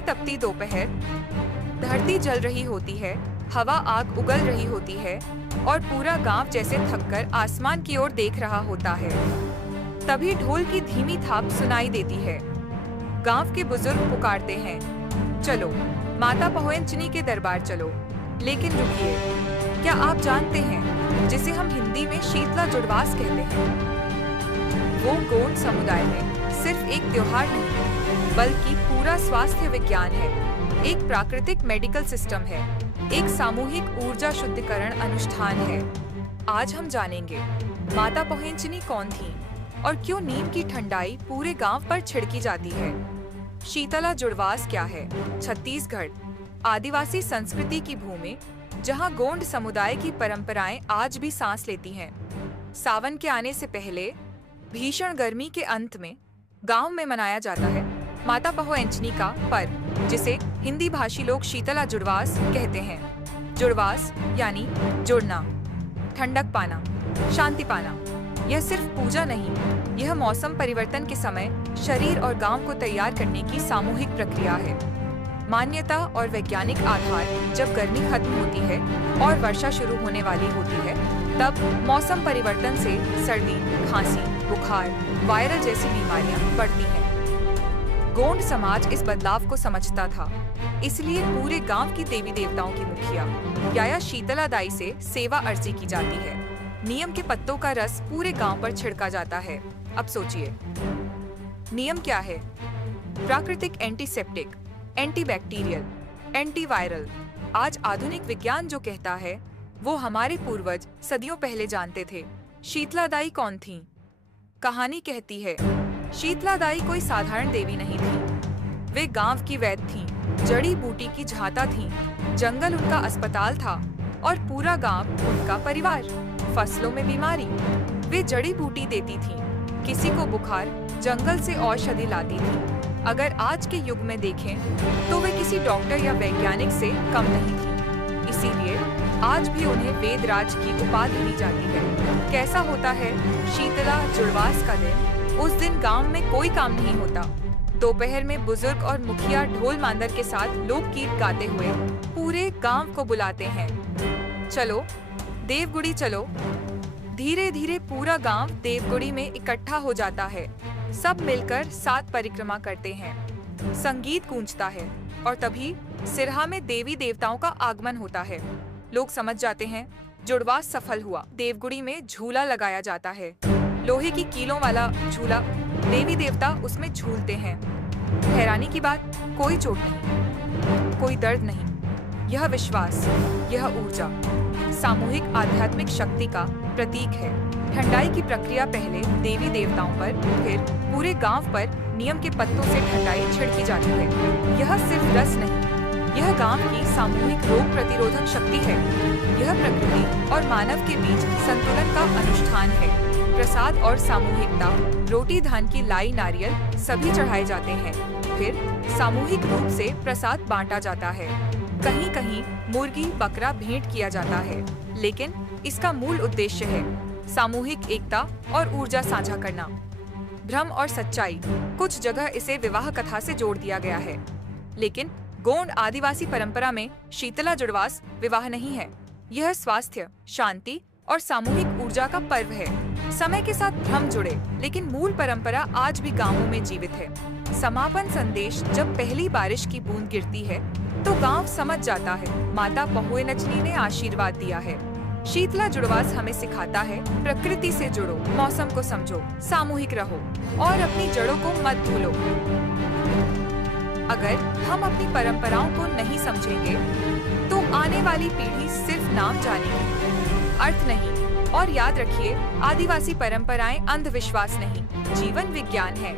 कड़कती तपती दोपहर, धरती जल रही होती है, हवा आग उगल रही होती है और पूरा गांव जैसे थककर आसमान की ओर देख रहा होता है। तभी ढोल की धीमी थाप सुनाई देती है। गांव के बुजुर्ग पुकारते हैं, चलो माता पहुएंचनी के दरबार चलो। लेकिन रुकिए, क्या आप जानते हैं जिसे हम हिंदी में शीतला जुड़वास कहते हैं? वो गोंड समुदाय में सिर्फ एक त्योहार नहीं, बल्कि पूरा स्वास्थ्य विज्ञान है, एक प्राकृतिक मेडिकल सिस्टम है, एक सामूहिक ऊर्जा शुद्धिकरण अनुष्ठान है। आज हम जानेंगे माता पहुएंचनी कौन थी और क्यों नीम की ठंडाई पूरे गांव पर छिड़की जाती है। शीतला जुड़वास क्या है? छत्तीसगढ़ आदिवासी संस्कृति की भूमि, जहां गोंड समुदाय की परंपराएं आज भी सांस लेती हैं। सावन के आने से पहले भीषण गर्मी के अंत में गांव में मनाया जाता है माता पहुएंचनी का पर्व, जिसे हिंदी भाषी लोग शीतला जुड़वास कहते हैं। जुड़वास यानी जुड़ना, ठंडक पाना, शांति पाना। यह सिर्फ पूजा नहीं, यह मौसम परिवर्तन के समय शरीर और गांव को तैयार करने की सामूहिक प्रक्रिया है। मान्यता और वैज्ञानिक आधार, जब गर्मी खत्म होती है और वर्षा शुरू होने वाली होती है, तब मौसम परिवर्तन से सर्दी, खांसी, बुखार, वायरल जैसी बीमारियां बढ़ती हैं। गोंड समाज इस बदलाव को समझता था, इसलिए पूरे गांव की देवी देवताओं की मुखिया याया शीतला दाई से सेवा अर्जी की जाती है। नीम के पत्तों का रस पूरे गांव पर छिड़का जाता है। अब सोचिए, नीम क्या है? प्राकृतिक एंटीसेप्टिक, एंटीबैक्टीरियल, एंटीवायरल। आज आधुनिक विज्ञान जो कहता है, वो हमारे पूर्वज सदियों पहले जानते थे। शीतला दाई कौन थी? कहानी कहती है, शीतला दाई कोई साधारण देवी नहीं थी। वे गांव की वैद्य थीं, जड़ी बूटी की झाता थीं, जंगल उनका अस्पताल था और पूरा गांव उनका परिवार। फसलों में बीमारी, वे जड़ी बूटी देती थीं। किसी को बुखार, जंगल से औषधि लाती थीं। अगर आज के युग में देखें तो वे किसी डॉक्टर या वैज्ञानिक से कम नहीं थीं। इसीलिए आज भी उन्हें वेदराज की उपाधि दी जाती है। कैसा होता है शीतला जुड़वास का दिन? उस दिन गांव में कोई काम नहीं होता। दोपहर में बुजुर्ग और मुखिया ढोल मांदर के साथ लोकगीत गाते हुए पूरे गांव को बुलाते हैं, चलो देवगुड़ी चलो। धीरे धीरे पूरा गांव देवगुड़ी में इकट्ठा हो जाता है। सब मिलकर 7 परिक्रमा करते हैं। संगीत गूंजता है और तभी सिरहा में देवी देवताओं का आगमन होता है। लोग समझ जाते हैं जुड़वास सफल हुआ। देवगुड़ी में झूला लगाया जाता है, लोहे की कीलों वाला झूला। देवी देवता उसमें झूलते हैं। हैरानी की बात, कोई चोट नहीं, कोई दर्द नहीं। यह विश्वास, यह ऊर्जा सामूहिक आध्यात्मिक शक्ति का प्रतीक है। ठंडाई की प्रक्रिया पहले देवी देवताओं पर, फिर पूरे गांव पर नीम के पत्तों से ठंडाई छिड़की जाती है। यह सिर्फ रस नहीं, यह गांव की सामूहिक रोग प्रतिरोधक शक्ति है। यह प्रकृति और मानव के बीच संतुलन का अनुष्ठान है। प्रसाद और सामूहिकता, रोटी, धान की लाई, नारियल सभी चढ़ाए जाते हैं। फिर सामूहिक रूप से प्रसाद बांटा जाता है। कहीं कहीं मुर्गी, बकरा भेंट किया जाता है, लेकिन इसका मूल उद्देश्य है सामूहिक एकता और ऊर्जा साझा करना। भ्रम और सच्चाई, कुछ जगह इसे विवाह कथा से जोड़ दिया गया है, लेकिन गोंड आदिवासी परंपरा में शीतला जुड़वास विवाह नहीं है। यह स्वास्थ्य, शांति और सामूहिक ऊर्जा का पर्व है। समय के साथ भ्रम जुड़े, लेकिन मूल परंपरा आज भी गांवों में जीवित है। समापन संदेश, जब पहली बारिश की बूंद गिरती है तो गांव समझ जाता है माता पहुएंचनी ने आशीर्वाद दिया है। शीतला जुड़वास हमें सिखाता है, प्रकृति से जुड़ो, मौसम को समझो, सामूहिक रहो और अपनी जड़ों को मत भूलो। अगर हम अपनी परंपराओं को नहीं समझेंगे तो आने वाली पीढ़ी सिर्फ नाम जानेगी, अर्थ नहीं। और याद रखिए, आदिवासी परंपराएं अंधविश्वास नहीं, जीवन विज्ञान है।